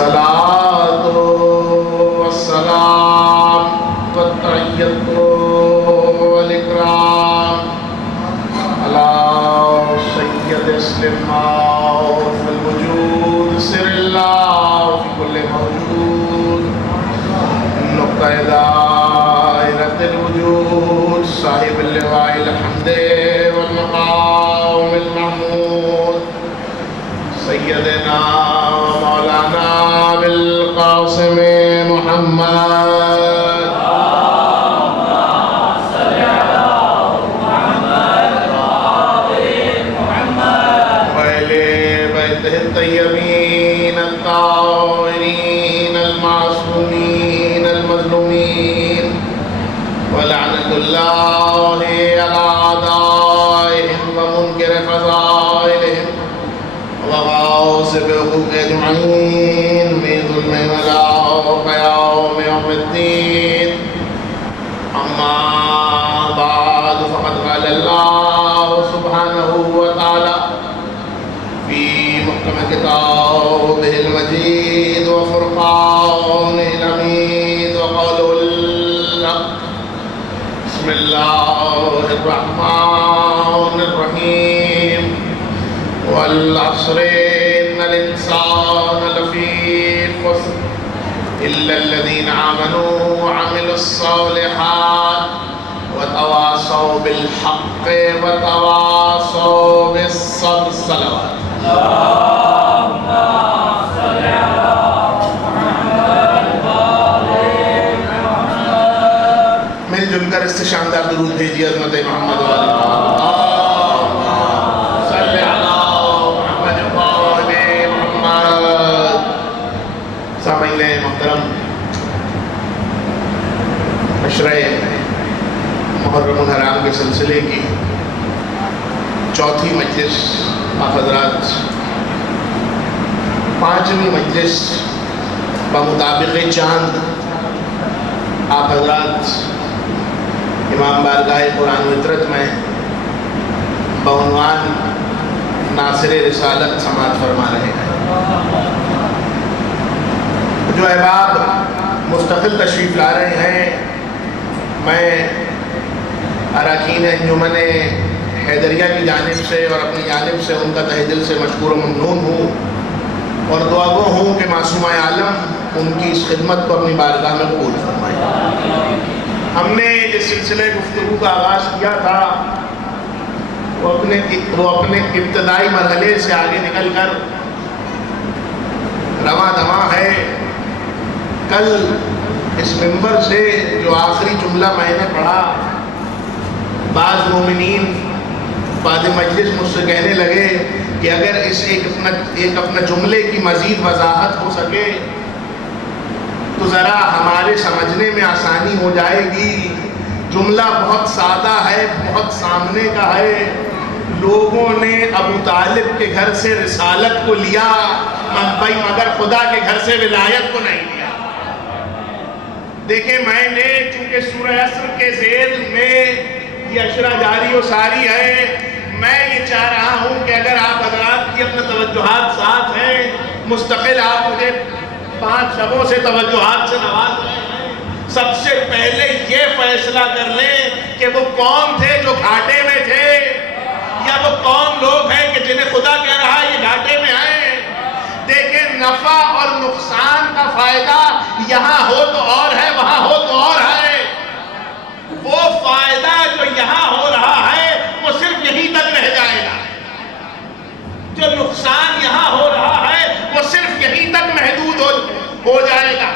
الصلاة والسلام والتحية والإكرام على سيد السلماء في الوجود سر الله في كل موجود نقطة دائرة الوجود صاحب اللواء الحمد والمقام المحمود سيدنا مولانا بالقاسم محمد صل على محمد وآل محمد وآل بيته الطيبين الطاهرين المعصومين المظلومين ولعنة الله على أعدائهم ومنكر فضائلهم وغاصبهم أجمعين من ظلم يوم الدين أما بعد فقد قال الله سبحانه وتعالى في محكم كتابه المجيد وفرقانه الحميد وقوله الحق بسم الله الرحمن الرحيم والعصر إن الإنسان لفي خسر إلا الذين آمنوا وعملوا الصالحات وتواصوا بالحق وتواصوا بالصبر. صلوات. اللهم صل على محمد وآل محمد. مل جل کر اس سے شاندار درود بھیجیے عظمت محمد والے سامعین محترم، عشرہ محرم الحرام کے سلسلے کی چوتھی مجلس آپ حضرات، پانچویں مجلس بمطابق چاند آپ حضرات امام بارگاہ قرآن و عطرت میں بعنوان ناصر رسالت سماعت فرما رہے ہیں۔ جو احباب مستقل تشریف لا رہے ہیں، میں اراکین انجمن حیدریہ کی جانب سے اور اپنی جانب سے ان کا تہہ دل سے مشکور و ممنون ہوں اور دعا گو ہوں کہ معصومہ عالم ان کی اس خدمت کو اپنی بارگاہ میں قبول فرمائے۔ ہم نے جس سلسلے گفتگو کا آغاز کیا تھا وہ اپنے ابتدائی مرحلے سے آگے نکل کر رواں دواں ہے۔ کل اس منبر سے جو آخری جملہ میں نے پڑھا، بعض مومنین بعد مجلس مجھ سے کہنے لگے کہ اگر اس ایک اپنا جملے کی مزید وضاحت ہو سکے تو ذرا ہمارے سمجھنے میں آسانی ہو جائے گی۔ جملہ بہت سادہ ہے، بہت سامنے کا ہے۔ لوگوں نے ابو طالب کے گھر سے رسالت کو لیا مگر خدا کے گھر سے ولایت کو نہیں لیا۔ دیکھیں، میں نے چونکہ سورہ عصر کے ذیل میں یہ عشرہ جاری و ساری ہے، میں یہ چاہ رہا ہوں کہ اگر آپ حضرات کی اپنے توجہات ساتھ ہیں، مستقل آپ مجھے 5 شبوں سے توجہات سے نواز رہے ہیں، سب سے پہلے یہ فیصلہ کر لیں کہ وہ کون تھے جو گھاٹے میں تھے، یا وہ کون لوگ ہیں کہ جنہیں خدا کہہ رہا ہے یہ گھاٹے میں آئے۔ دیکھیں، نفع اور نقصان کا فائدہ یہاں ہو تو اور ہے، وہاں ہو تو اور ہے۔ وہ فائدہ جو یہاں ہو رہا ہے وہ صرف یہیں تک رہ جائے گا، جو نقصان یہاں ہو رہا ہے وہ صرف یہیں تک محدود ہو جائے گا۔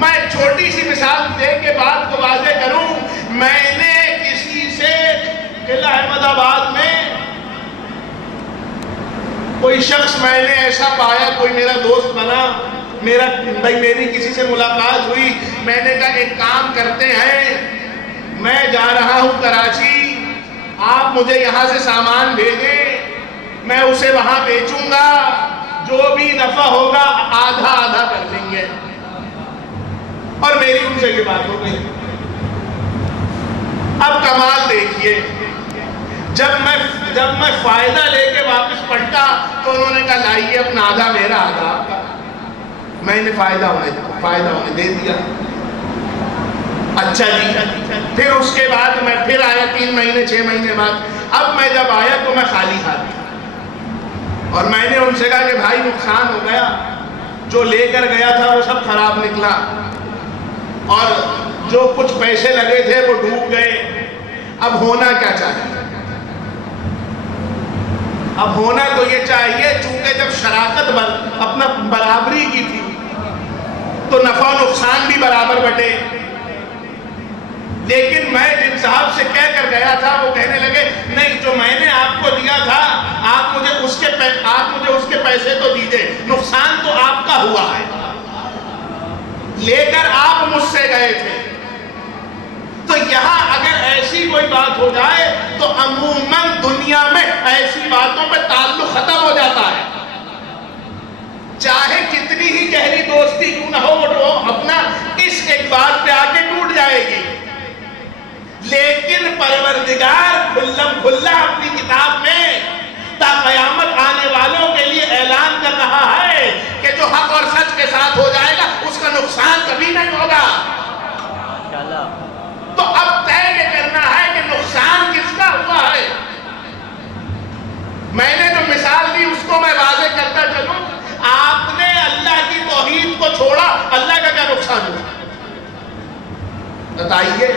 میں چھوٹی سی مثال دے کے بات کو واضح کروں، میں نے کسی سے قلعہ احمد آباد میں کوئی شخص میں نے ایسا پایا، کوئی میرا دوست بنا، میری کسی سے ملاقات ہوئی، میں نے کہا ایک کام کرتے ہیں، میں جا رہا ہوں کراچی، آپ مجھے یہاں سے سامان بھیجیں، میں اسے وہاں بیچوں گا، جو بھی نفع ہوگا آدھا آدھا کر لیں گے۔ اور میری ان سے یہ بات ہو گئی۔ اب کمال دیکھیے، جب میں فائدہ لے کے واپس پلٹا تو انہوں نے کہا لائیے اپنا آدھا میرا آدھا آپ کا۔ میں نے فائدہ انہیں دے دیا. اچھا جی، پھر اس کے بعد میں پھر آیا 3 مہینے 6 مہینے بعد. اب میں جب آیا تو میں خالی ہاتھ تھا، اور میں نے ان سے کہا کہ بھائی نقصان ہو گیا، جو لے کر گیا تھا وہ سب خراب نکلا، اور جو کچھ پیسے لگے تھے وہ ڈوب گئے. اب ہونا کیا چاہیے؟ اب ہونا تو یہ چاہیے، چونکہ جب شراکت اپنا برابری کی تھی تو نفع و نقصان بھی برابر بٹے. لیکن میں جن صاحب سے کہہ کر گیا تھا وہ کہنے لگے نہیں، جو میں نے آپ کو دیا تھا آپ مجھے اس کے پیسے تو دیجئے، نقصان تو آپ کا ہوا ہے، لے کر آپ مجھ سے گئے تھے. تو یہاں اگر ایسی کوئی بات ہو جائے تو عموماً دنیا میں ایسی باتوں پہ تعلق ختم ہو جاتا ہے، چاہے کتنی ہی گہری دوستی کیوں نہ ہو، وہ اپنا اس ایک بات پہ آ کے ٹوٹ جائے گی. لیکن پروردگار کھلم کھلا اپنی کتاب میں تا قیامت آنے والوں کے لیے اعلان کر رہا ہے کہ جو حق اور سچ کے ساتھ ہو جائے گا اس کا نقصان کبھی نہیں ہوگا. تو اب طے یہ کرنا ہے کہ نقصان کس کا ہوا ہے. میں نے جو مثال دی اس کو میں واضح کرتا چلوں. آپ نے اللہ کی توحید کو چھوڑا، اللہ کا کیا نقصان ہوا؟ بتائیے،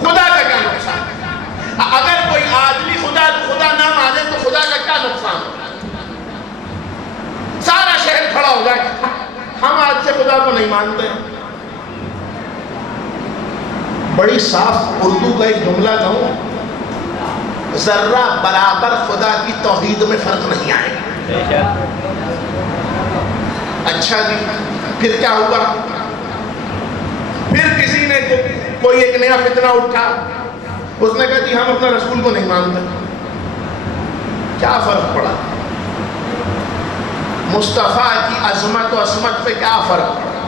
خدا کا کیا نقصان ہے؟ اگر کوئی آدمی خدا نہ مانے تو خدا کا کیا نقصان ہوگا؟ سارا شہر کھڑا ہو جائے ہم آج سے خدا کو نہیں مانتے. بڑی صاف اردو کا ایک جملہ کہوں، ذرہ برابر خدا کی توحید میں فرق نہیں آئے گا. اچھا جی، پھر کیا ہوا؟ پھر کسی نے کوئی ایک نیا فتنہ اٹھا، اس نے کہا جی ہم اپنا رسول کو نہیں مانتے. کیا فرق پڑا؟ مصطفیٰ کی عظمت و عصمت پہ کیا فرق پڑا؟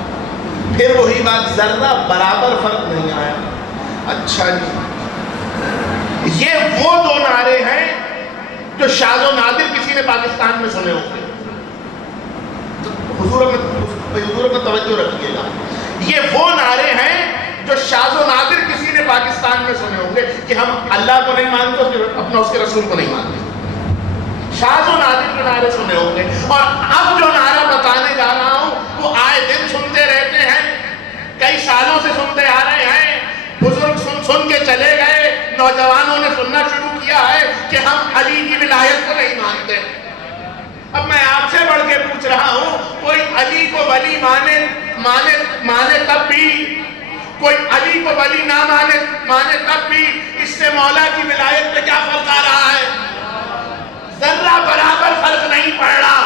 پھر وہی بات، ذرہ برابر فرق نہیں آیا. اچھا جی، یہ وہ 2 نعرے ہیں جو شاذ و نادر کسی نے پاکستان میں سنے ہوں گے. حضور اپنا توجہ رکھیے گا، یہ وہ نعرے ہیں جو شاذ و نادر کسی نے پاکستان میں سنے ہوں گے کہ ہم اللہ کو نہیں مانتے، اپنا اس کے رسول کو نہیں مانتے. شاذ و نادر کے نعرے سنے ہوں گے. اور اب جو نعرہ بتانے جا رہا ہوں وہ آئے دن سنتے رہتے ہیں، کئی سالوں سے سنتے آ رہے ہیں. بزرگ سن کے چلے گئے، نوجوانوں نے سننا شروع کیا ہے کہ ہم علی کی ولایت کو نہیں مانتے. اب میں آپ سے بڑھ کے پوچھ رہا ہوں، کوئی علی کو ولی مانے تب بھی، کوئی علی کو ولی نہ مانے تب بھی، اس سے مولا کی ولایت پہ کیا فرق آ رہا ہے؟ ذرہ برابر فرق نہیں پڑ رہا،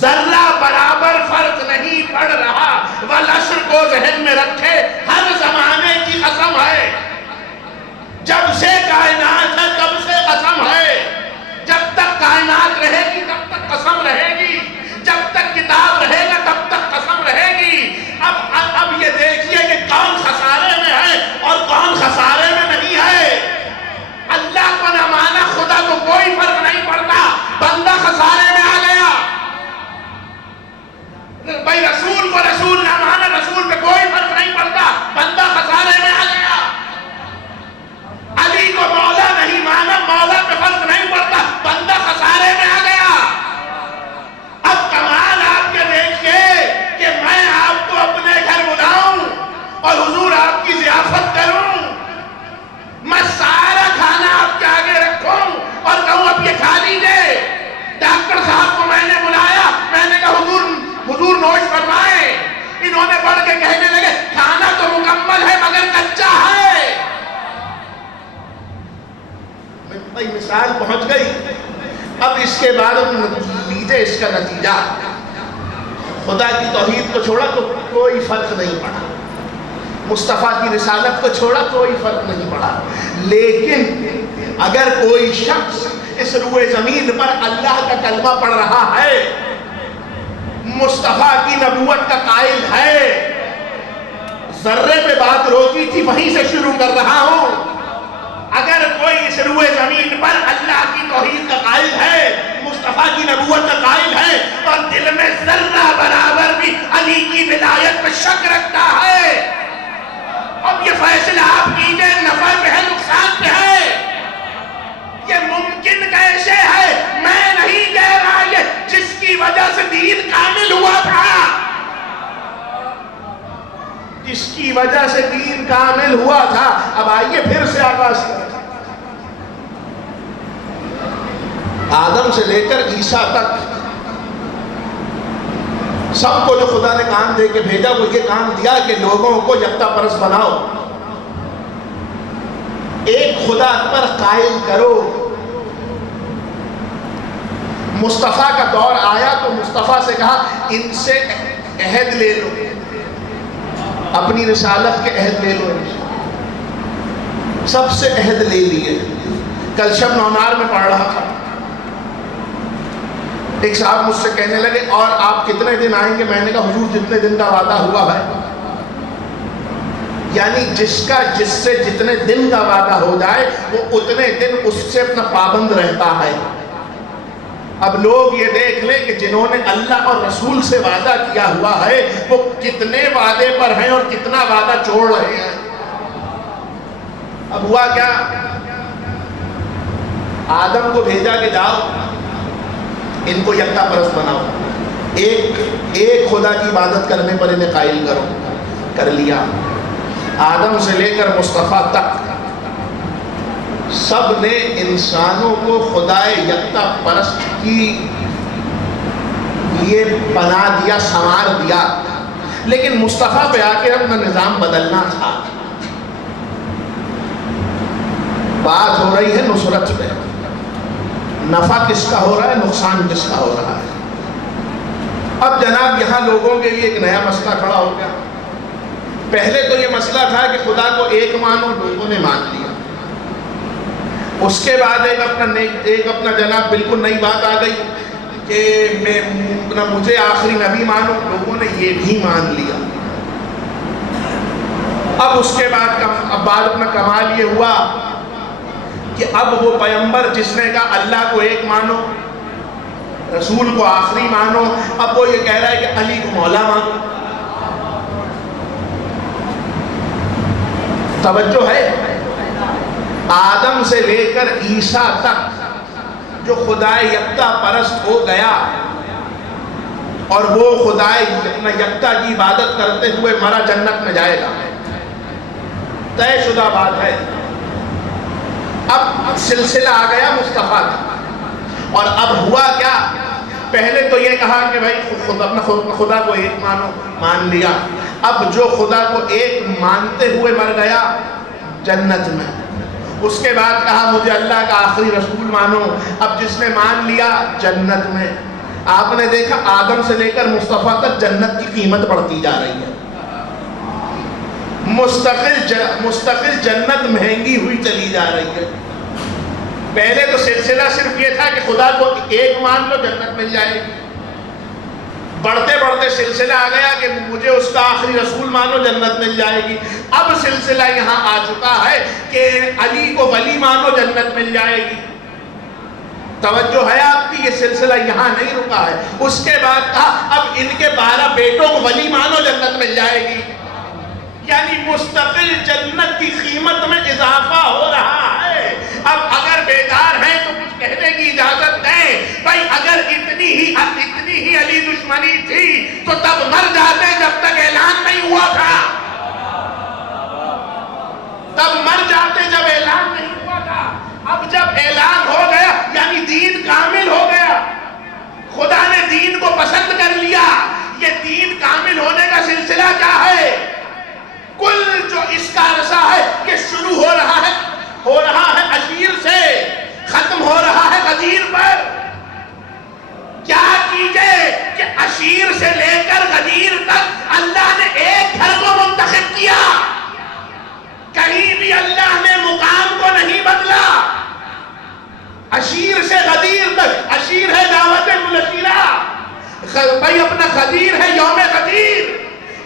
ذرہ برابر فرق نہیں پڑ رہا. والعصر کو ذہن میں رکھے، ہر زمانے کی قسم ہے، جب سے کائنات ہے تب سے قسم ہے، جب تک کائنات رہے گی تب تک قسم رہے گی، جب تک کتاب رہے گا تب تک قسم رہے گی. اب یہ دیکھیے کہ کون خسارے میں ہے اور کون خسارے میں نہیں ہے. اللہ کو نہ مانا، خدا کو کوئی فرق نہیں پڑتا، بندہ خسارے میں آ گیا. بھائی رسول کو رسول نہ مانا، رسول پہ کوئی فرق نہیں پڑتا، بندہ خسارے میں آ گیا. علی کو مولا نہیں مانا، مولا پہ فرق نہیں پڑتا، بندہ خسارے میں آ گیا. اب کمال آپ کے دیکھیے کہ میں آپ کو اپنے گھر بلاؤں اور حضور آپ کی ضیافت کروں، میں سارا کھانا آپ کے آگے رکھوں اور کہوں اب یہ کھا لیجئے. ڈاکٹر صاحب کو میں نے بلایا، میں نے کہا حضور نوش فرمائیں. انہوں نے بڑھ کے کہنے لگے کھانا تو مکمل ہے مگر کچا ہے. بھائی مثال پہنچ گئی. اب اس کے بعد لیجئے اس کا نتیجہ. خدا کی توحید کو چھوڑا تو کوئی فرق نہیں پڑا، مصطفیٰ کی رسالت کو چھوڑا کوئی فرق نہیں پڑا. لیکن اگر کوئی شخص اس روئے زمین پر اللہ کا کلمہ پڑھ رہا ہے، مصطفیٰ کی نبوت کا قائل ہے، ذرے پہ بات روکی تھی وہیں سے شروع کر رہا ہوں. اگر کوئی اس روئے زمین پر اللہ کی توحید کا قائل ہے، مصطفیٰ کی نبوت کا قائل ہے، اور دل میں ذرہ برابر بھی علی کی ولایت پر شک رکھتا ہے، اب یہ فیصلہ آپ کیجئے، نفع پہ ہے نقصان پہ ہے؟ یہ ممکن کیسے ہے؟ میں نہیں کہہ رہا یہ جس کی وجہ سے دین کامل ہوا تھا، جس کی وجہ سے دین کامل ہوا تھا، اب آئیے پھر سے آغاز کریں۔ آدم سے لے کر عیسیٰ تک سب کو جو خدا نے کام دے کے بھیجا وہ یہ کام دیا کہ لوگوں کو یکتا پرست بناؤ، ایک خدا پر قائل کرو۔ مصطفیٰ کا دور آیا تو مصطفیٰ سے کہا ان سے عہد لے لو، اپنی رسالت کے عہد لے لو۔ سب سے عہد لے لیے۔ کل شب نونار میں پڑھ رہا تھا، ایک صاحب مجھ سے کہنے لگے اور آپ کتنے دن آئیں گے؟ میں نے کہا حضور جتنے دن کا وعدہ ہوا ہے، یعنی جس سے جتنے دن کا وعدہ ہو جائے وہ اتنے دن اس سے اپنا پابند رہتا ہے۔ اب لوگ یہ دیکھ لیں کہ جنہوں نے اللہ اور رسول سے وعدہ کیا ہوا ہے وہ کتنے وعدے پر ہیں اور کتنا وعدہ چھوڑ رہے ہیں۔ اب ہوا کیا؟ آدم کو بھیجا کہ جاؤ ان کو یکتا پرست بناؤ، ایک خدا کی عبادت کرنے پر انہیں قائل کرو۔ کر لیا۔ آدم سے لے کر مصطفیٰ تک سب نے انسانوں کو خدائے یکتا پرست کی لیے بنا دیا، سنوار دیا، لیکن مصطفیٰ پہ آ کے اپنا نظام بدلنا تھا۔ بات ہو رہی ہے نصرت پہ، نفع کس کا ہو رہا ہے، نقصان کس کا ہو رہا ہے۔ اب جناب یہاں لوگوں کے لیے ایک نیا مسئلہ کھڑا ہو گیا۔ پہلے تو یہ مسئلہ تھا کہ خدا کو ایک مانو، لوگوں نے مان لیا۔ اس کے بعد ایک اپنا جناب بالکل نئی بات آ گئی کہ مجھے آخری نبی مانو، لوگوں نے یہ بھی مان لیا۔ اب اس کے بعد اپنا کمال یہ ہوا کہ اب وہ پیغمبر جس نے کہا اللہ کو ایک مانو، رسول کو آخری مانو، اب وہ یہ کہہ رہا ہے کہ علی کو مولا مانو۔ توجہ ہے؟ آدم سے لے کر عیسیٰ تک جو خدائے یکتا پرست ہو گیا اور وہ خدائے یکتا کی عبادت کرتے ہوئے مرا جنت میں جائے گا، طے شدہ بات ہے۔ اب سلسلہ آ گیا مصطفیٰ کا، اور اب ہوا کیا؟ پہلے تو یہ کہا کہ بھائی اپنا خدا کو ایک مانو، مان لیا۔ اب جو خدا کو ایک مانتے ہوئے مر گیا جنت میں، اس کے بعد کہا مجھے اللہ کا آخری رسول مانو، اب جس نے مان لیا جنت میں۔ آپ نے دیکھا آدم سے لے کر مصطفیٰ تک جنت کی قیمت بڑھتی جا رہی ہے، مستقل جنت مہنگی ہوئی چلی جا رہی ہے۔ پہلے تو سلسلہ صرف یہ تھا کہ خدا کو ایک مان لو جنت مل جائے گی، بڑھتے بڑھتے سلسلہ آ گیا کہ مجھے اس کا آخری رسول مانو جنت مل جائے گی۔ اب سلسلہ یہاں آ چکا ہے کہ علی کو ولی مانو جنت مل جائے گی۔ توجہ ہے آپ کی؟ یہ سلسلہ یہاں نہیں رکا ہے۔ اس کے بعد کہا اب ان کے 12 بیٹوں کو ولی مانو جنت مل جائے گی، یعنی مستقل جنت کی قیمت میں اضافہ ہو رہا ہے۔ اب اگر بیدار ہیں تو کچھ کہنے کی اجازت دیں، بھائی اگر اتنی ہی علی دشمنی تھی تو تب مر جاتے جب تک اعلان نہیں ہوا تھا، تب مر جاتے جب اعلان نہیں ہوا تھا۔ اب جب اعلان ہو گیا یعنی دین کامل ہو گیا، خدا نے دین کو پسند کر لیا۔ یہ دین کامل ہونے کا سلسلہ کیا ہے؟ کل جو اس کا عرصہ ہے کہ شروع ہو رہا ہے اشیر سے، ختم ہو رہا ہے غدیر پر۔ کیا کیجئے کہ اشیر سے لے کر غدیر تک اللہ نے ایک گھر کو منتخب کیا، کہیں بھی اللہ نے مقام کو نہیں بدلا۔ اشیر سے غدیر تک، اشیر ہے دعوت الاشیرہ، بھائی اپنا غدیر ہے یوم غدیر۔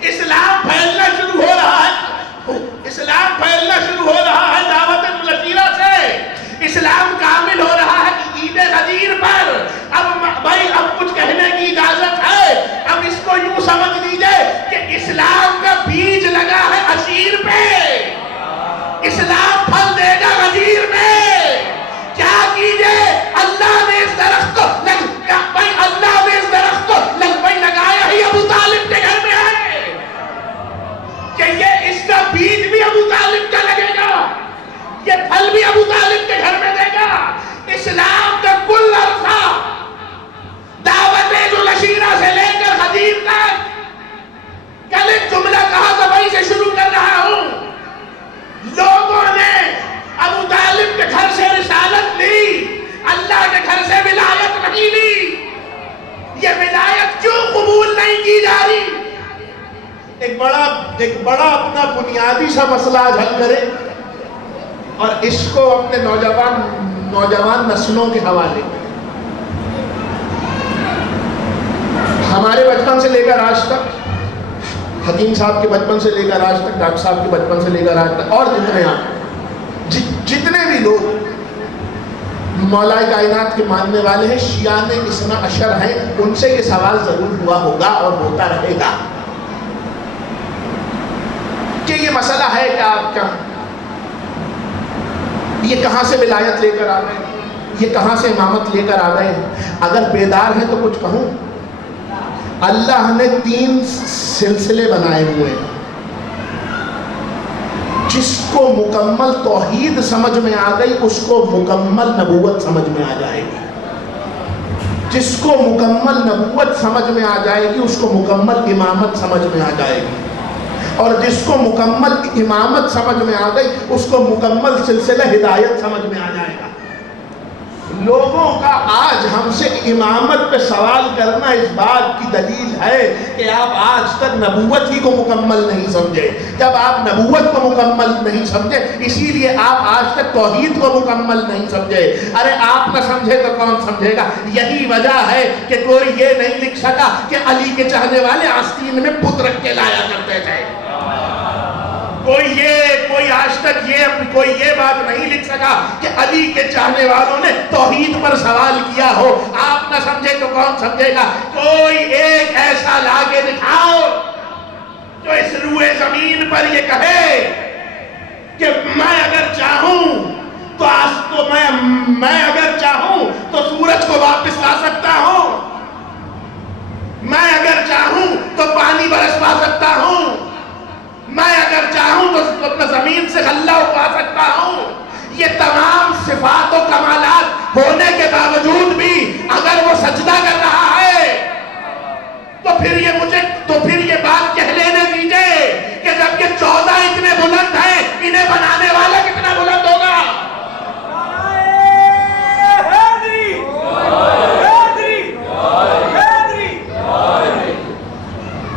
اسلام پھیلنا شروع ہو رہا ہے، اسلام پھیلنا شروع ہو رہا ہے دعوت الاشیرہ سے۔ ایک بڑا اپنا بنیادی سا مسئلہ آج حل کرے اور اس کو اپنے نوجوان نسلوں کے حوالے کرے. ہمارے بچپن سے لے کر آج تک، حکیم صاحب کے بچپن سے لے کر آج تک، ڈاکٹر صاحب کے بچپن سے لے کر آج تک، اور جتنے بھی لوگ مولا کائنات کے ماننے والے ہیں، شیعہ اثنا عشر ہیں، ان سے یہ سوال ضرور ہوا ہوگا اور ہوتا رہے گا کہ یہ مسئلہ ہے کہ آپ کیا، یہ کہاں سے ولایت لے کر آ گئے، یہ کہاں سے امامت لے کر آ گئے. اگر بیدار ہیں تو کچھ کہوں. اللہ نے 3 سلسلے بنائے ہوئے ہیں. جس کو مکمل توحید سمجھ میں آ گئی اس کو مکمل نبوت سمجھ میں آ جائے گی. جس کو مکمل نبوت سمجھ میں آ جائے گی اس کو مکمل امامت سمجھ میں آ جائے گی. اور جس کو مکمل امامت سمجھ میں آ گئی اس کو مکمل سلسلہ ہدایت سمجھ میں آ جائے گا. لوگوں کا آج ہم سے امامت پہ سوال کرنا اس بات کی دلیل ہے کہ آپ آج تک نبوت ہی کو مکمل نہیں سمجھے. جب آپ نبوت کو مکمل نہیں سمجھے اسی لیے آپ آج تک توحید کو مکمل نہیں سمجھے. ارے آپ نہ سمجھے تو کون سمجھے گا. یہی وجہ ہے کہ کوئی یہ نہیں لکھ سکا کہ علی کے چاہنے والے آستین میں بت رکھ کے لایا کرتے تھے. کوئی آج تک کوئی یہ بات نہیں لکھ سکا کہ علی کے چاہنے والوں نے توحید پر سوال کیا ہو. آپ نہ سمجھے تو کون سمجھے گا. کوئی ایک ایسا لا کے دکھاؤ جو اس روئے زمین پر یہ کہے کہ میں اگر چاہوں تو میں اگر چاہوں تو سورج کو واپس لا سکتا ہوں. میں اگر چاہوں تو پانی برسوا سکتا ہوں. میں اگر چاہوں تو اپنا زمین سے غلہ اگا سکتا ہوں. یہ تمام صفات و کمالات ہونے کے باوجود بھی اگر وہ سجدہ کر رہا ہے تو پھر یہ بات کہہ لینے دیجئے کہ جب یہ 14 اتنے بلند ہیں انہیں بنانے والا کتنا بلند ہوگا.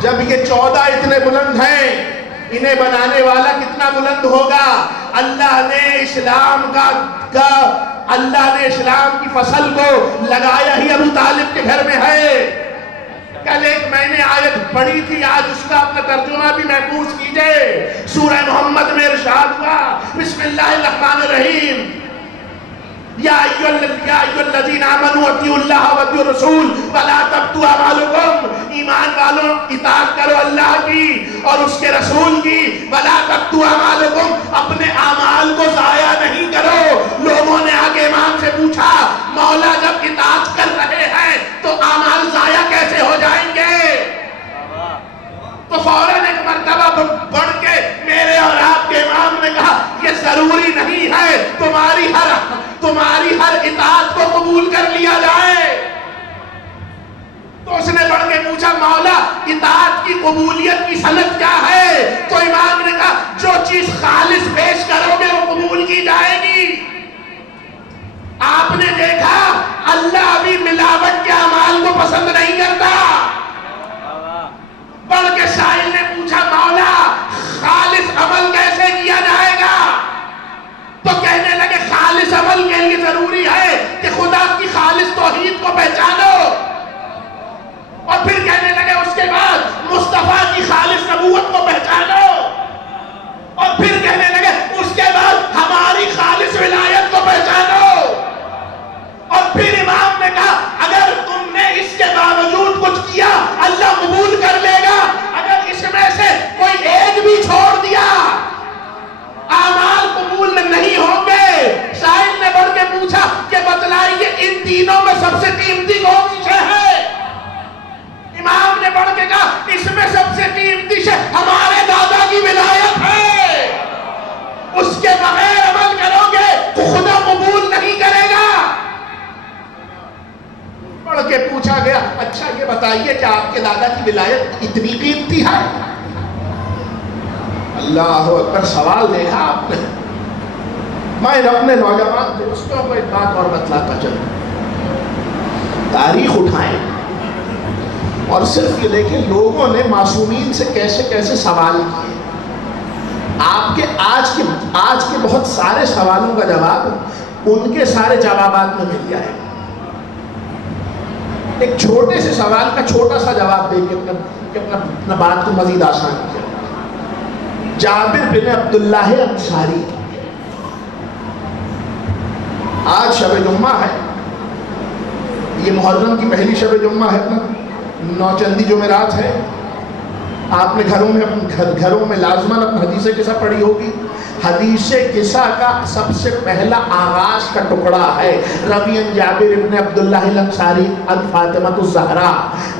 جب یہ 14 اتنے بلند ہیں انہیں بنانے والا کتنا بلند ہوگا. اللہ نے اسلام کی فصل کو لگایا ہی ابو طالب کے گھر میں ہے. کل ایک میں نے آیت پڑھی تھی، آج اس کا اپنا ترجمہ بھی محفوظ کیجئے. سورہ محمد میں ارشاد ہوا بسم اللہ الرحمن الرحیم یا ایھا الذین آمنوا اطیعوا اللہ واطیعوا الرسول ولا تبطلوا اعمالکم. ایمان والوں اطاعت کرو اللہ کی اور اس کے رسول کی. ولا تبطلوا اعمالکم، اپنے اعمال کو ضائع نہیں کرو. لوگوں نے آگے امام سے پوچھا مولا جب اطاعت کر رہے ہیں تو اعمال ضائع کیسے ہو جائیں گے؟ تو فوراً ایک مرتبہ بڑھ کے میرے اور آپ کے امام نے کہا یہ ضروری نہیں ہے تمہاری ہر اطاعت کو قبول کر لیا جائے. تو اس نے بڑھ کے پوچھا مولا اطاعت کی قبولیت کی سند کیا ہے؟ تو امام نے کہا جو چیز خالص پیش کرو گے وہ قبول کی جائے گی. آپ نے دیکھا اللہ ابھی ملاوٹ کے اعمال کو پسند نہیں کرتا. بڑھ کے سائل نے پوچھا مولا خالص عمل کیسے کیا جائے گا؟ تو کہنے لگے خالص عمل کے لیے ضروری ہے کہ خدا کی خالص توحید کو پہچانو. اور پھر کہنے لگے اس کے بعد مصطفیٰ کی خالص نبوت کو پہچانو. اور پھر کہنے لگے اس کے بعد ہماری خالص ولایت کو پہچانو. اور پھر امام نے کہا اگر تم نے اس کے باوجود کچھ کیا اللہ قبول کر لے گا. اگر اس میں سے کوئی ایک بھی چھوڑ دیا اعمال قبول نہیں ہوں گے. سائل نے بڑھ کے پوچھا کہ بتلائیے ان تینوں میں سب سے قیمتی کون سی شے ہے؟ امام نے بڑھ کے کہا اس میں سب سے قیمتی شے ہمارے دادا کی ولایت ہے. اس کے بغیر عمل کرو گے تو خدا قبول نہیں کرے گا. پڑھ کے پوچھا گیا اچھا یہ بتائیے کہ آپ کے دادا کی ولایت اتنی قیمتی ہے؟ اللہ اکبر. سوال دیکھا آپ نے. میں اپنے نوجوان دوستوں کو ایک بات اور بتلاتا چلوں. تاریخ اٹھائیں اور صرف یہ دیکھیں لوگوں نے معصومین سے کیسے کیسے سوال کیے. آپ کے آج کے بہت سارے سوالوں کا جواب ان کے سارے جوابات میں مل جائے. ایک چھوٹے سے سوال کا چھوٹا سا جواب دے کے اپنا بات کو مزید آسان کیا. جابر بن عبداللہ انصاری، آج شب جمعہ ہے، یہ محرم کی پہلی شب جمعہ ہے، اپنا نوچندی جمعرات ہے. آپ نے گھروں میں لازماً اپنا حدیث قصہ پڑھی ہوگی. حدیث قصہ کا سب سے پہلا آغاز کا ٹکڑا ہے روی عن جابر بن عبداللہ الانصاری عن فاطمہ الزہرا.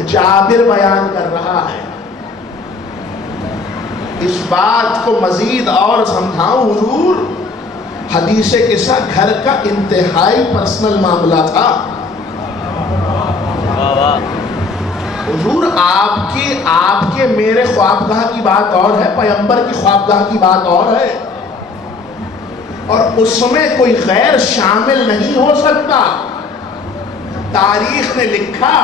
جابر بیان کر رہا ہے. اس بات کو مزید اور سمجھاؤں حضور، حدیث قصہ گھر کا انتہائی پرسنل معاملہ تھا. حضور آپ کے میرے خوابگاہ کی بات اور ہے، پیغمبر کی خوابگاہ کی بات اور ہے، اور اس میں کوئی غیر شامل نہیں ہو سکتا. تاریخ نے لکھا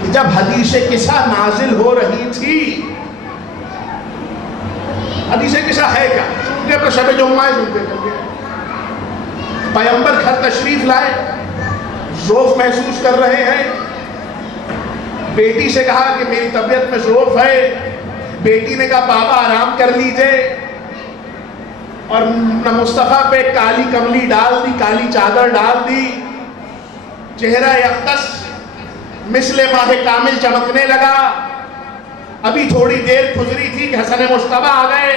کہ جب حدیث قصہ نازل ہو رہی تھی، حدیث قصہ ہے کیا؟ کیونکہ اپنا شب جمعہ سنتے چلتے، پیغمبر گھر تشریف لائے، ذوف محسوس کر رہے ہیں. بیٹی سے کہا کہ میری طبیعت میں ذوف ہے. بیٹی نے کہا بابا آرام کر لیجئے، اور مصطفیٰ پہ کالی کملی ڈال دی، کالی چادر ڈال دی. چہرہ اقدس مثل ماہ کامل چمکنے لگا. ابھی تھوڑی دیر گزری تھی کہ حسن مصطفیٰ آ گئے،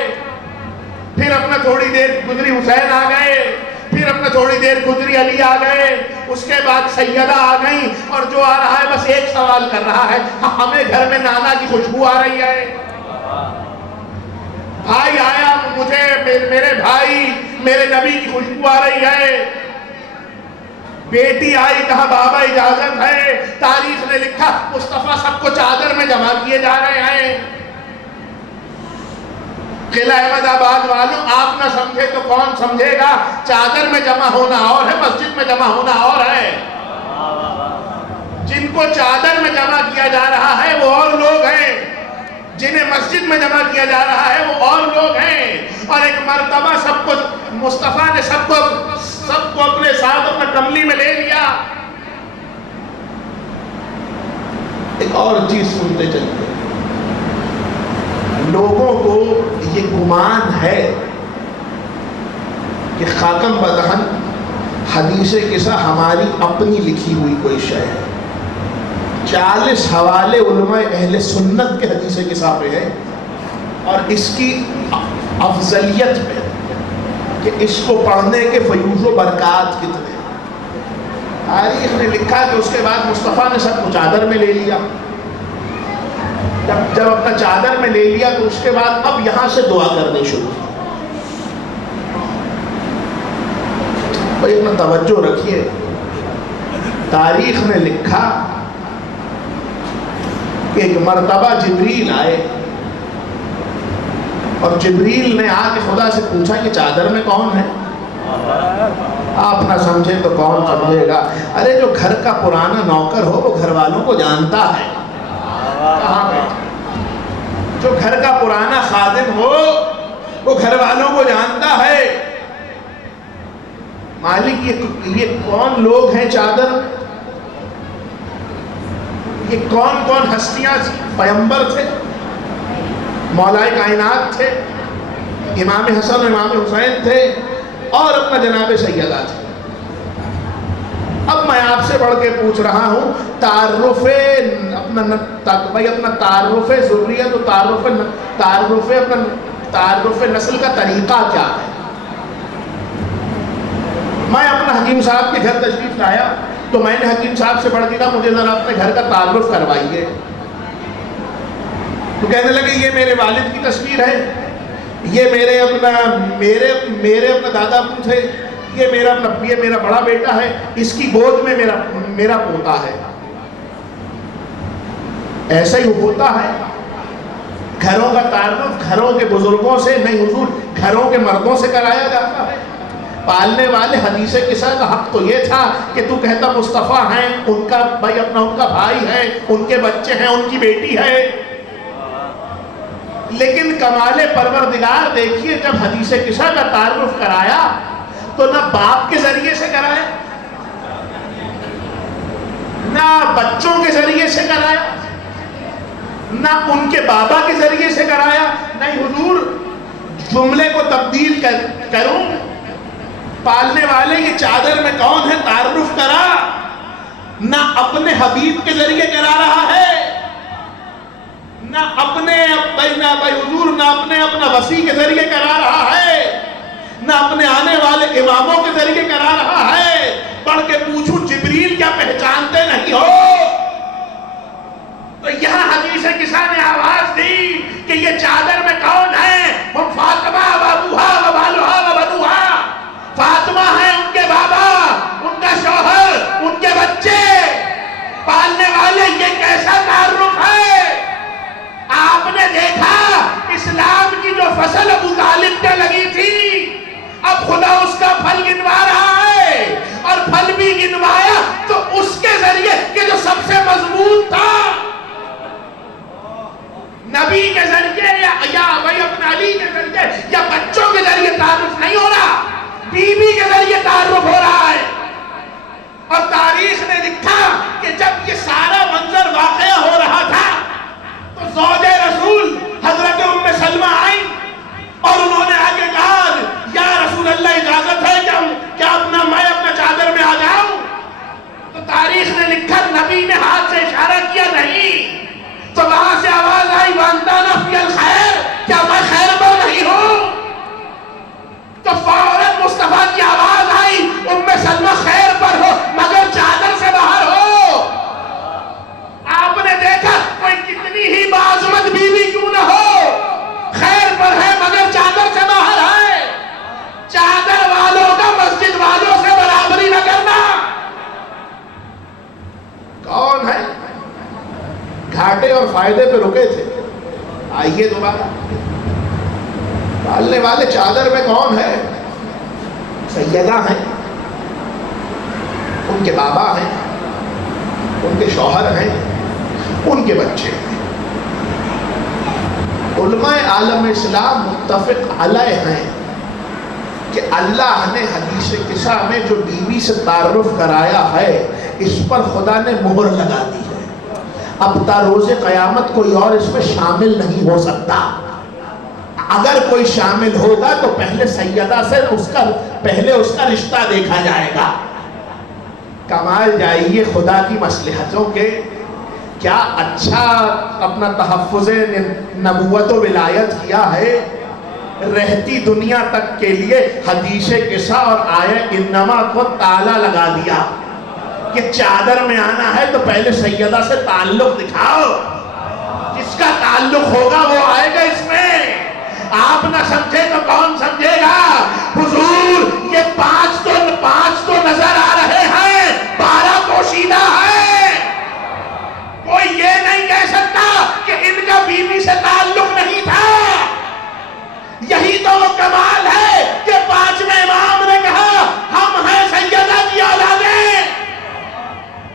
پھر اپنا تھوڑی دیر گزری حسین آ گئے، پھر اپنا تھوڑی دیر گزری علی آ گئے، اس کے بعد سیدہ آ گئیں، اور جو آ رہا ہے بس ایک سوال کر رہا ہے، ہمیں گھر میں نانا کی خوشبو آ رہی ہے. بھائی آیا، مجھے میرے بھائی میرے نبی کی خوشبو آ رہی ہے. بیٹی آئی، کہا بابا اجازت ہے. تاریخ نے لکھا مصطفیٰ سب کو چادر میں جمع کیے جا رہے ہیں. قلعہ احمد آباد والوں، آپ نہ سمجھے تو کون سمجھے گا؟ چادر میں جمع ہونا اور ہے، مسجد میں جمع ہونا اور ہے. جن کو چادر میں جمع کیا جا رہا ہے وہ اور لوگ ہیں، جنہیں مسجد میں جمع کیا جا رہا ہے وہ اور لوگ ہیں. اور ایک مرتبہ سب کو مصطفیٰ نے سب کو اپنے ساتھ اپنا کملی میں لے لیا. ایک اور چیز سنتے چلتے، لوگوں کو یہ گمان ہے کہ خاتم بدہن حدیث قصہ ہماری اپنی لکھی ہوئی کوئی شے ہے. 40 حوالے علماء اہل سنت کے حدیث قصہ پہ ہے، اور اس کی افضلیت پہ کہ اس کو پڑھنے کے فیوز و برکات کتنے. تاریخ نے لکھا کہ اس کے بعد مصطفیٰ نے سب کو چادر میں لے لیا. جب اپنا چادر میں لے لیا تو اس کے بعد اب یہاں سے دعا کرنی شروع کی. بھائی اپنا توجہ رکھیے، تاریخ نے لکھا کہ ایک مرتبہ جبریل آئے، اور جبریل نے آ کے خدا سے پوچھا کہ چادر میں کون ہے؟ آپ نہ سمجھے تو کون سمجھے گا؟ ارے جو گھر کا پرانا نوکر ہو وہ گھر والوں کو جانتا ہے. کہاں پہ جو گھر کا پرانا خادم ہو وہ گھر والوں کو جانتا ہے. مالک یہ کون لوگ ہیں چادر میں؟ یہ کون کون ہستیاں؟ پیغمبر تھے، مولائے کائنات تھے، امام حسن امام حسین تھے، اور اپنا جناب سیدہ تھے. اب میں آپ سے بڑھ کے پوچھ رہا ہوں، تعارف ذریت و تعارف نسل کا طریقہ کیا ہے؟ میں اپنا حکیم صاحب کے گھر تشریف لایا تو میں نے حکیم صاحب سے بڑھ کے کہا مجھے ذرا اپنے گھر کا تعارف کروائیے. تو کہنے لگے یہ میرے والد کی تصویر ہے، یہ میرے اپنا دادا ابو تھے، یہ میرا بڑا بیٹا ہے، اس کی گود میں میرا پوتا ہے. ایسا ہی ہوتا ہے. گھروں کا تعارف گھروں کے بزرگوں سے نہیں حضور، گھروں کے مردوں سے کرایا جاتا ہے. پالنے والے حدیث قصہ کا حق تو یہ تھا کہ تو کہتا مصطفیٰ ہیں، ان کا بھائی اپنا ان کا بھائی ہے، ان کے بچے ہیں، ان کی بیٹی ہے. لیکن کمال پروردگار دیکھیے، جب حدیث قصہ کا تعارف کرایا تو نہ باپ کے ذریعے سے کرایا، نہ بچوں کے ذریعے سے کرایا، نہ ان کے بابا کے ذریعے سے کرایا. نہیں حضور، جملے کو تبدیل کروں، پالنے والے یہ چادر میں کون ہے تعارف کرا. نہ اپنے حبیب کے ذریعے کرا رہا ہے، نہ اپنے حضور نہ اپنا وسیع کے ذریعے کرا رہا ہے، نہ اپنے آنے والے اماموں کے ذریعے کرا رہا ہے. پڑھ کے پوچھوں جبریل کیا پہچانتے نہیں ہو؟ تو یہاں حدیث قصہ نے آواز دی کہ یہ چادر میں کون ہے؟ ہم فاطمہ و ابوہا و بالوہا و بنوہا. فاطمہ ہے، ان کے بابا، ان کا شوہر، ان کے بچے. پالنے والے یہ کیسا تعارف ہے؟ آپ نے دیکھا اسلام کی جو فصل ابو طالب پہ لگی تھی، اب خدا اس کا پھل گنوا رہا ہے، اور پھل بھی گنوایا تو اس کے ذریعے کہ جو سب سے مضبوط تھا، نبی کے ذریعے یا بھائی اپنے علی کے ذریعے یا بچوں کے ذریعے تعارف نہیں ہو رہا، بیوی کے ذریعے تعارف ہو رہا ہے. اور تاریخ نے لکھا کہ جب یہ سارا منظر واقعہ ہو رہا تھا تو زوج رسول حضرت ام سلمہ آئیں اور انہوں نے آگے کہا یا رسول اللہ اجازت ہے کیا میں اپنا چادر میں آ جاؤں؟ تو تاریخ نے لکھا نبی نے ہاتھ سے اشارہ کیا نہیں. تو وہاں سے آواز آئی وانتانا فی الخیر، کیا میں خیر پر نہیں ہوں؟ تو فوراً مصطفیٰ کی آواز آئی ام سلمہ خیر پر ہو مگر چادر سے باہر ہو. آپ نے دیکھا کوئی کتنی ہی باعظمت بیوی کیوں نہ ہو، خیر پر ہے مگر چادر سے باہر ہے. چادر والوں کا مسجد والوں سے برابری نہ کرنا. کون ہے؟ گھاٹے اور فائدے پہ رکے تھے، آئیے دوبارہ. پالنے والے چادر میں کون ہے؟ سیدہ ہیں، ان کے بابا ہیں، ان کے شوہر ہیں، ان کے بچے ہیں. علماء عالم اسلام متفق علیہ ہیں کہ اللہ نے حدیث قصہ میں جو بیوی سے تعارف کرایا ہے اس پر خدا نے مہر لگا دی ہے. اب تا روز قیامت کوئی اور اس میں شامل نہیں ہو سکتا. اگر کوئی شامل ہوگا تو پہلے سیدہ سے اس کا رشتہ دیکھا جائے گا. کمال جائیے خدا کی مصلحتوں کے. کیا اچھا اپنا تحفظ نبوت و ولایت کیا ہے. رہتی دنیا تک کے لیے حدیث قصہ اور آیہ انما کو تالا لگا دیا کہ چادر میں آنا ہے تو پہلے سیدہ سے تعلق دکھاؤ. جس کا تعلق ہوگا وہ آئے گا اس میں. آپ نہ سمجھے تو کون سمجھے گا؟ حضور یہ پانچ تو نظر آ رہے ہیں، 12 پوشیدہ ہے. کوئی یہ نہیں کہہ سکتا کہ ان کا بیوی سے تعلق نہیں تھا. یہی تو وہ کمال ہے کہ 5ویں امام نے کہا ہم ہیں سیدہ کی اولادیں.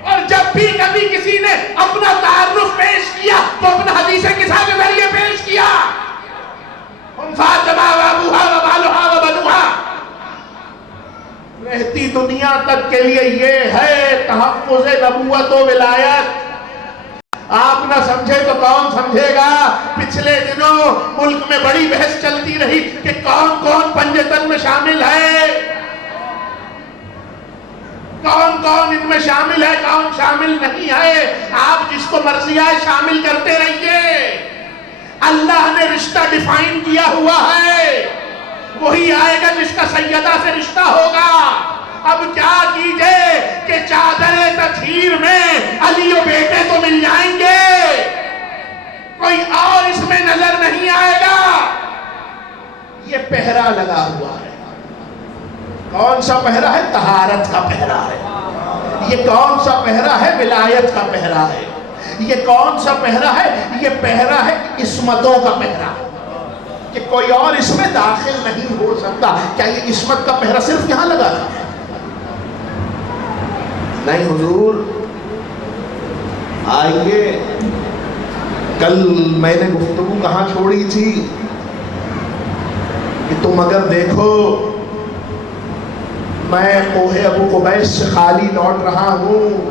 اور جب بھی کبھی کسی نے اپنا تعارف پیش کیا تو اپنا حدیث قصہ کے ذریعے پیش کیا. ہم فاطمہ و ابوہا و بالوہا و بنوہا. رہتی دنیا تک کے لیے یہ ہے تحفظ نبوت و ولایت. آپ نہ سمجھے تو کون سمجھے گا؟ پچھلے دنوں ملک میں بڑی بحث چلتی رہی کہ کون پنجتن میں شامل ہے، کون ان میں شامل ہے، کون شامل نہیں ہے. آپ جس کو مرضی آئے شامل کرتے رہیے. اللہ نے رشتہ ڈیفائن کیا ہوا ہے، وہی آئے گا جس کا سیدہ سے رشتہ ہوگا. اب کیا کیجئے کہ چادر تطہیر میں علی و بیٹے تو مل جائیں گے، کوئی اور اس میں نظر نہیں آئے گا. یہ پہرا لگا ہوا ہے. کون سا پہرا ہے؟ طہارت کا پہرا ہے. یہ کون سا پہرا ہے؟ ولایت کا پہرا ہے. یہ کون سا پہرا ہے؟ یہ پہرا ہے عصمتوں کا پہرا. کہ کوئی اور اس میں داخل نہیں ہو سکتا. کیا یہ عصمت کا پہرا صرف یہاں لگا تھا؟ نہیں حضور. آئیے، کل میں نے گفتگو کہاں چھوڑی تھی کہ تم اگر دیکھو میں کوہ ابو قبیس سے خالی لوٹ رہا ہوں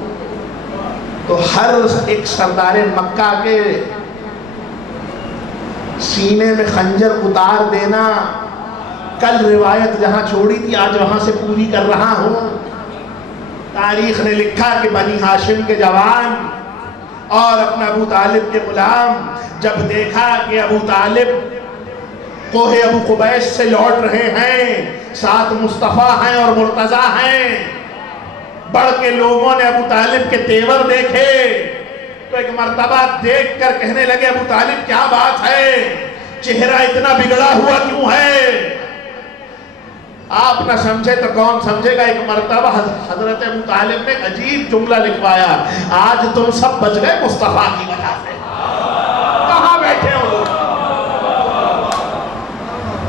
تو ہر ایک سردار مکہ کے سینے میں خنجر اتار دینا. کل روایت جہاں چھوڑی تھی آج وہاں سے پوری کر رہا ہوں. تاریخ نے لکھا کہ بنی ہاشم کے جوان اور اپنے ابو طالب کے غلام جب دیکھا کہ ابو طالب کوہ ابو قبیس سے لوٹ رہے ہیں، ساتھ مصطفیٰ ہیں اور مرتضیٰ ہیں، بڑھ کے لوگوں نے ابو طالب کے تیور دیکھے تو ایک مرتبہ دیکھ کر کہنے لگے ابو طالب کیا بات ہے، چہرہ اتنا بگڑا ہوا کیوں ہے؟ آپ نہ سمجھے تو کون سمجھے گا. ایک مرتبہ حضرت ابو طالب نے عجیب جملہ لکھوایا، آج تم سب بچ گئے مصطفیٰ کی وجہ سے. کہاں بیٹھے ہو لوگ؟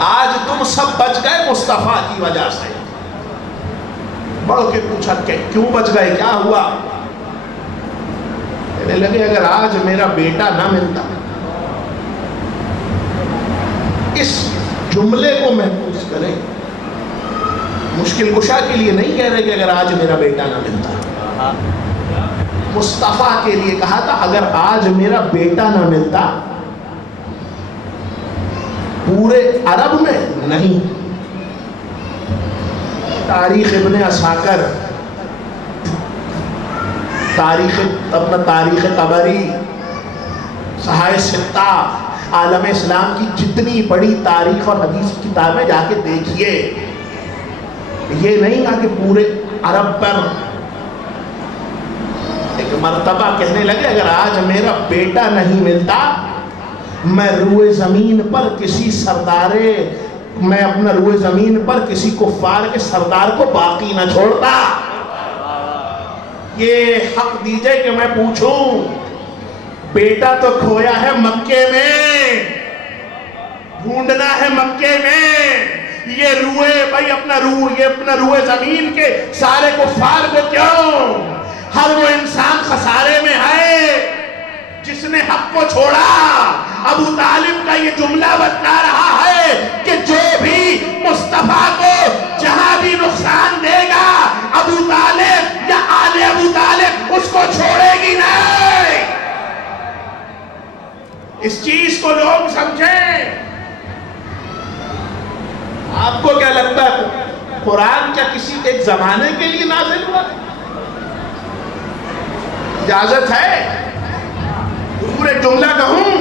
آج تم سب بچ گئے مصطفیٰ کی وجہ سے. بڑھ کے پوچھا کہ کیوں بچ گئے، کیا ہوا؟ کہنے لگے اگر آج میرا بیٹا نہ ملتا. اس جملے کو محفوظ کریں، مشکل کشا کے لیے نہیں کہہ رہے کہ اگر آج میرا بیٹا نہ ملتا. مصطفیٰ کے لیے کہا تھا اگر آج میرا بیٹا نہ ملتا. پورے عرب میں نہیں. تاریخ ابن عساکر، تاریخ طبری، صحائف ستہ، عالم اسلام کی جتنی بڑی تاریخ اور حدیث کی کتابیں جا کے دیکھیے. یہ نہیں کہا کہ پورے عرب پر. ایک مرتبہ کہنے لگے اگر آج میرا بیٹا نہیں ملتا میں روئے زمین پر کسی سردارے، میں اپنا روئے زمین پر کسی کفار کے سردار کو باقی نہ چھوڑتا. یہ حق دیجئے کہ میں پوچھوں، بیٹا تو کھویا ہے مکے میں، ڈھونڈنا ہے مکے میں. یہ بھائی اپنا روئے زمین کے سارے کفار کو کیوں؟ ہر وہ انسان خسارے میں ہے جس نے حق کو چھوڑا. ابو طالب کا یہ جملہ بتا رہا ہے کہ جو بھی مصطفیٰ کو جہاں بھی نقصان دے گا ابو طالب یا آل ابو طالب اس کو چھوڑے گی نہیں. اس چیز کو لوگ سمجھیں. آپ کو کیا لگتا ہے قرآن کیا کسی ایک زمانے کے لیے نازل ہوا؟ اجازت ہے حضور ایک جملہ کہوں،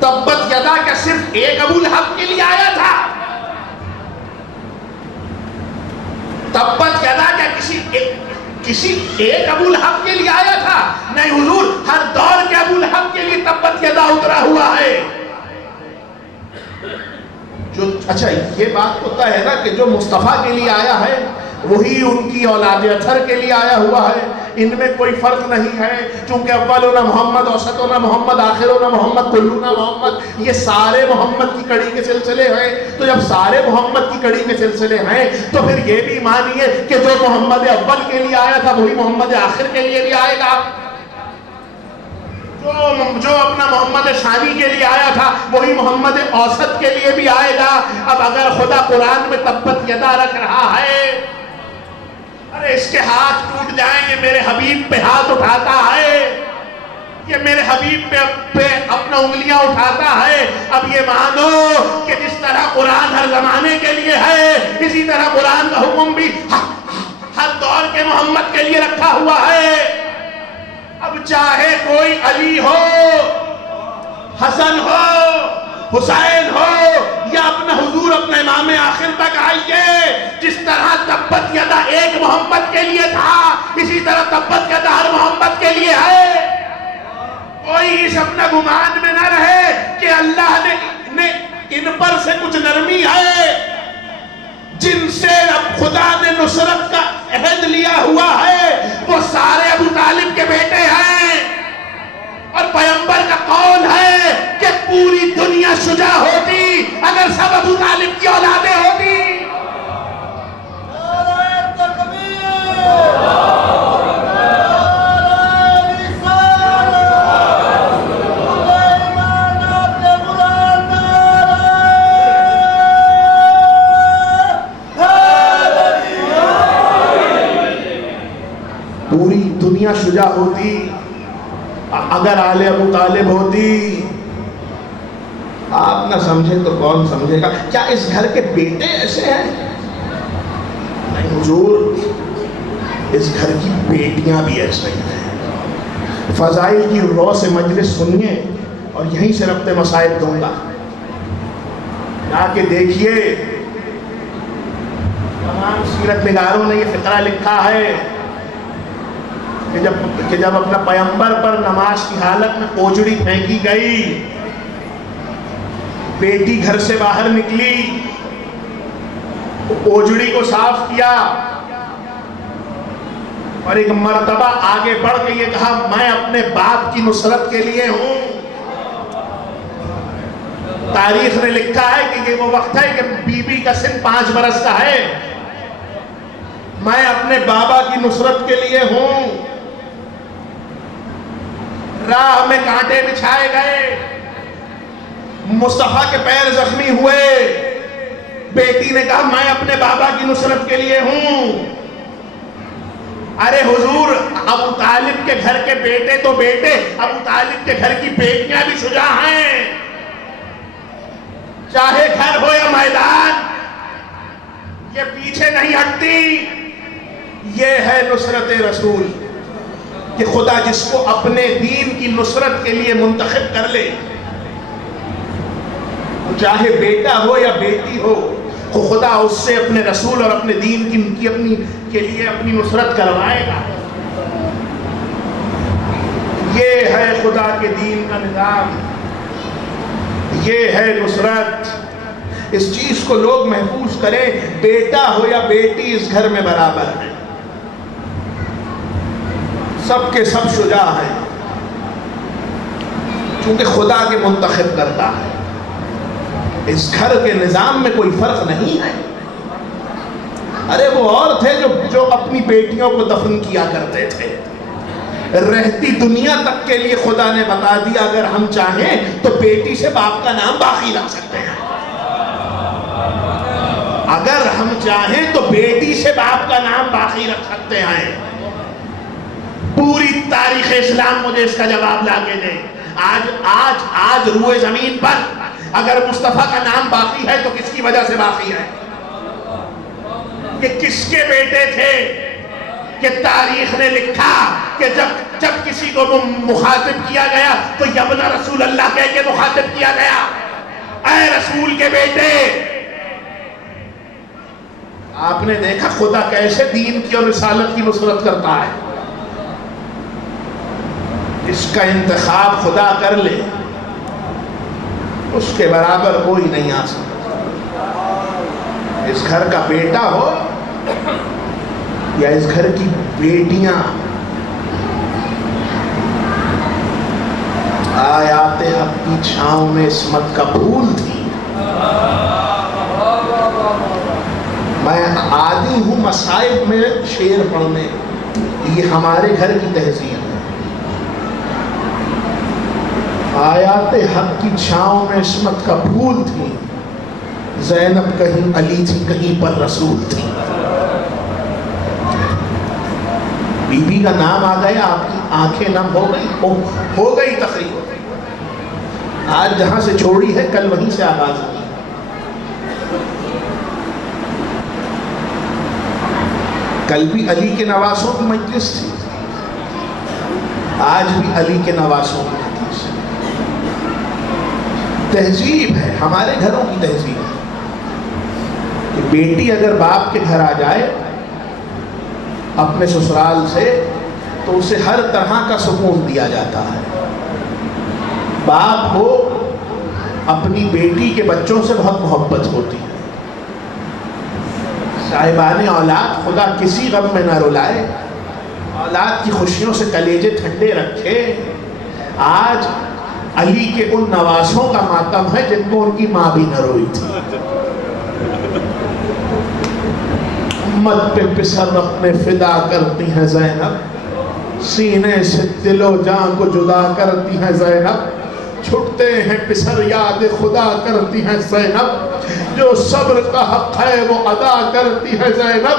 تبت یدا کیا صرف ایک ابو لہب کے لیے آیا تھا؟ تبت یدا کیا کسی ایک ابو لہب کے لیے آیا تھا؟ نہیں حضور، ہر دور کے ابو لہب کے لیے تبت یدا اترا ہوا ہے. اچھا یہ بات ہوتا ہے نا کہ جو مصطفیٰ کے لیے آیا ہے وہی ان کی اولاد اطہر کے لیے آیا ہوا ہے. ان میں کوئی فرق نہیں ہے چونکہ اولنا محمد، اوسطنا محمد، آخرنا محمد، کلنا محمد، یہ سارے محمد کی کڑی کے سلسلے ہیں. تو جب سارے محمد کی کڑی کے سلسلے ہیں تو پھر یہ بھی مانیے کہ جو محمد اول کے لیے آیا تھا وہی محمد آخر کے لیے بھی آئے گا. جو اپنا محمد ثانی کے لیے آیا تھا وہی محمد اوسط کے لیے بھی آئے گا. اب اگر خدا قرآن میں تبت یدا رکھ رہا ہے، ارے اس کے ہاتھ ٹوٹ جائیں، یہ میرے حبیب پہ ہاتھ اٹھاتا ہے، یہ میرے حبیب پہ اپنا انگلیاں اٹھاتا ہے. اب یہ مانو کہ جس طرح قرآن ہر زمانے کے لیے ہے اسی طرح قرآن کا حکم بھی ہر دور کے محمد کے لیے رکھا ہوا ہے. اب چاہے کوئی علی ہو، حسن ہو، حسین ہو یا اپنا حضور اپنے امام آخر تک آئیے، جس طرح تبت یدا ایک محمد کے لیے تھا اسی طرح تبت یدا ہر محمد کے لیے ہے. کوئی اس اپنا گمان میں نہ رہے کہ اللہ نے ان پر سے کچھ نرمی ہے. جن سے اب خدا نے نصرت کا عہد لیا ہوا ہے وہ سارے ابو طالب کے بیٹے ہیں. اور پیغمبر کا قول ہے کہ پوری دنیا شجاع ہوتی شجاع ہوتی، اگر آل ابو طالب ہوتی، آپ نہ سمجھے تو کون سمجھے گا؟ کیا اس گھر کے بیٹے ایسے ہیں؟ نہیں حضور، اس گھر کی بیٹیاں بھی ایسے ہی ہیں۔ فضائل کی رو سے مجلس سنیے اور یہیں سے ربط مسائل دوں گا، جا کے دیکھیے۔ تمام سیرت نگاروں نے یہ فقرہ لکھا ہے کہ جب اپنا پیغمبر پر نماز کی حالت میں اوجڑی پھینکی گئی، بیٹی گھر سے باہر نکلی، اوجڑی کو صاف کیا اور ایک مرتبہ آگے بڑھ کے یہ کہا میں اپنے باپ کی نصرت کے لیے ہوں۔ تاریخ نے لکھا ہے کہ یہ وہ وقت ہے کہ بی بی کا سن 5 برس کا ہے، میں اپنے بابا کی نصرت کے لیے ہوں۔ راہ میں کانٹے بچھائے گئے، مصطفیٰ کے پیر زخمی ہوئے، بیٹی نے کہا میں اپنے بابا کی نصرت کے لیے ہوں۔ ارے حضور، ابو طالب کے گھر کے بیٹے تو بیٹے، ابو طالب کے گھر کی بیٹیاں بھی شجاع ہیں، چاہے گھر ہو یا میدان، یہ پیچھے نہیں ہٹتی۔ یہ ہے نصرت رسول کہ خدا جس کو اپنے دین کی نصرت کے لیے منتخب کر لے، چاہے بیٹا ہو یا بیٹی ہو، خدا اس سے اپنے رسول اور اپنے دین کے لیے اپنی نصرت کروائے گا۔ یہ ہے خدا کے دین کا نظام، یہ ہے نصرت۔ اس چیز کو لوگ محفوظ کریں، بیٹا ہو یا بیٹی اس گھر میں برابر ہے، سب کے سب شجاع ہیں، چونکہ خدا کے منتخب کرتا ہے۔ اس گھر کے نظام میں کوئی فرق نہیں ہے۔ ارے وہ اور تھے جو اپنی بیٹیوں کو دفن کیا کرتے تھے، رہتی دنیا تک کے لیے خدا نے بتا دیا اگر ہم چاہیں تو بیٹی سے باپ کا نام باقی رکھ سکتے ہیں، اگر ہم چاہیں تو بیٹی سے باپ کا نام باقی رکھ سکتے ہیں۔ پوری تاریخ اسلام مجھے اس کا جواب لا کے دے۔ آج روئے زمین پر اگر مصطفیٰ کا نام باقی ہے تو کس کی وجہ سے باقی ہے؟ یہ کس کے بیٹے تھے کہ تاریخ نے لکھا کہ جب کسی کو مخاطب کیا گیا تو یبن رسول اللہ کہہ کے مخاطب کیا گیا، اے رسول کے بیٹے۔ آپ نے دیکھا خدا کیسے دین کی اور رسالت کی نصرت کرتا ہے۔ اس کا انتخاب خدا کر لے، اس کے برابر کوئی نہیں آ سکتا۔ اس گھر کا بیٹا ہو یا اس گھر کی بیٹیاں، آیات حق کی چھاؤں میں عصمت کا پھول تھی۔ میں عادی ہوں مصائب میں شعر پڑھنے، یہ ہمارے گھر کی تہذیب ہے۔ آیات حق کی چھاؤں میں عصمت کا پھول تھی، زینب کہیں علی تھی کہیں پر رسول تھی۔ بی بی کا نام آ گیا، آپ کی آنکھیں نم ہو گئی تقریب۔ آج جہاں سے چھوڑی ہے کل وہیں سے آغاز ہوئی۔ کل بھی علی کے نواسوں کی مجلس تھی، آج بھی علی کے نواسوں کی مجلس۔ تہذیب ہے، ہمارے گھروں کی تہذیب ہے کہ بیٹی اگر باپ کے گھر آ جائے اپنے سسرال سے تو اسے ہر طرح کا سکون دیا جاتا ہے۔ باپ کو اپنی بیٹی کے بچوں سے بہت محبت ہوتی ہے۔ صاحبان اولاد خدا کسی غم میں نہ رلائے، اولاد کی خوشیوں سے کلیجے ٹھنڈے رکھے۔ آج علی کے ان نواسوں کا ماتم ہے جن کو ان کی ماں بھی نہ روئی تھی۔ امت پہ پسر اپنے فدا کرتی ہیں زینب، سینے سے دل و جان کو جدا کرتی ہیں زینب، چھٹتے ہیں پسر یاد خدا کرتی ہیں زینب، جو صبر کا حق ہے وہ ادا کرتی ہے زینب۔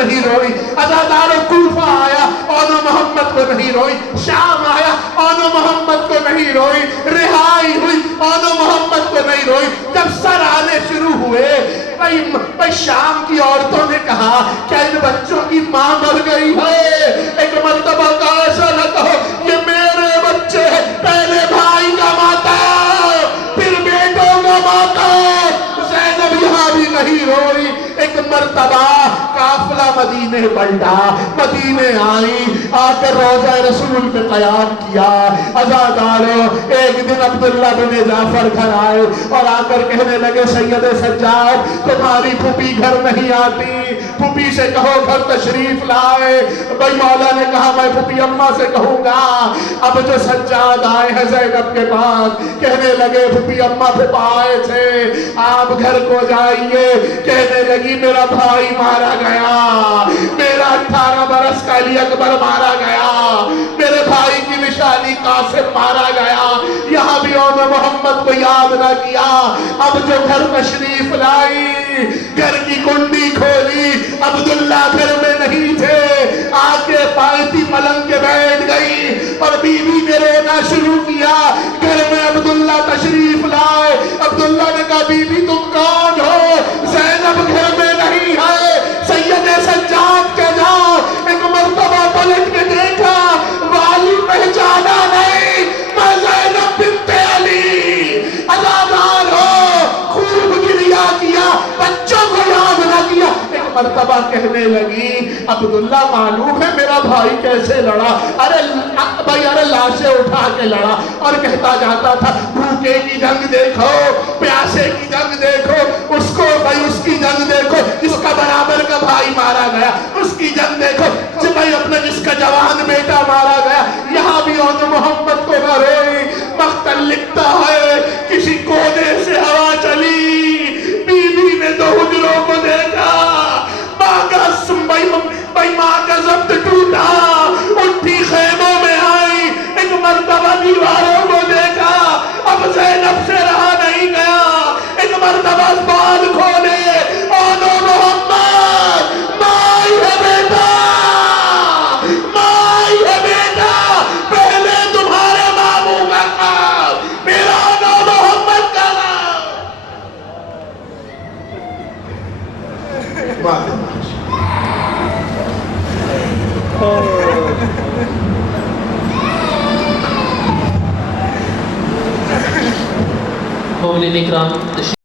نہیں روئی، عزادار کوفہ آیا آن محمد کو نہیں روئی، شام آیا آن محمد کو نہیں روئی، رہائی ہوئی آن محمد کو نہیں روئی۔ جب سر آنے شروع ہوئے بھائی شام کی عورتوں نے کہا کیا ان بچوں کی ماں مر گئی ہے؟ ایک مرتبہ کا ایسا نہ کہو یہ میرے بچے ہیں، پہلے بھائی کا ماتم پھر بیٹوں کا ماتم۔ زینب یہاں بھی نہیں روئی۔ ایک مرتبہ قافلہ مدینے پلٹا، مدینے آئی، آ کر روضہ رسول پہ قیام کیا۔ عزاداروں ایک دن عبداللہ بن جعفر گھر آئے اور آ کر کہنے لگے سید سجاد تمہاری پھوپھی گھر نہیں آتی، پھوپھی سے کہو گھر تشریف لائے۔ بھائی مولا نے کہا میں پھوپھی اماں سے کہوں گا۔ اب جو سجاد آئے ہیں زینب کے پاس کہنے لگے پھوپھی اماں پھوپھا آئے تھے آپ گھر کو جائیے۔ کہنے لگی میرا بھائی مارا گیا، میرا 18 برس کا علی اکبر مارا گیا، میرے بھائی کی نشانی قاسم مارا گیا۔ یہاں بھی اون محمد کو یاد نہ کیا۔ اب جو گھر تشریف لائی گھر کی کنڈی کھولی، عبداللہ گھر میں نہیں تھے، آ کے پائتی پلنگ کے بیٹھ گئی اور بیوی نے رونا شروع کیا۔ گھر میں عبداللہ تشریف لائے، عبداللہ نے کہا بیوی تم کون ہو؟ زینب گھر میں نہیں ہے۔ سید سجاد کے جاؤ۔ ایک مرتبہ پلٹ کے دیکھا والی پہچانا نہیں، میں زینب بنت علی۔ عزادار ہو خوب گریا کیا، بچوں کو یاد نہ کیا۔ ایک مرتبہ کہنے لگی عبداللہ معلوم ہے میرا بھائی کیسے لڑا؟ ارے لاشیں اٹھا کے لڑا اور کہتا جاتا تھا بھوکے کی جنگ دیکھو، پیاسے کی جنگ دیکھو، اس کو بھائی اس کی جنگ دیکھو جس کا برابر کا بھائی مارا گیا، اس کی جنگ دیکھو بھائی اپنا جس کا جوان بیٹا مارا گیا۔ یہاں بھی اون محمد کو نہ روئی۔ مقتل لکھتا ہے کسی کونے سے ہوا چلی، بیوی نے دو حجروں کو دیکھا، ماں کا ضبط ٹوٹا، اٹھی خیموں میں آئی، ایک مرتبہ دیواروں کو دیکھا، اب زینب سے رہا نہیں گیا، ایک مرتبہ بال کھولے، اونو محمد مائی ہے بیٹا، مائی ہے بیٹا، پہلے تمہارے ماموں کا کام، میرا اونو محمد کا کام۔ مومنین اکرام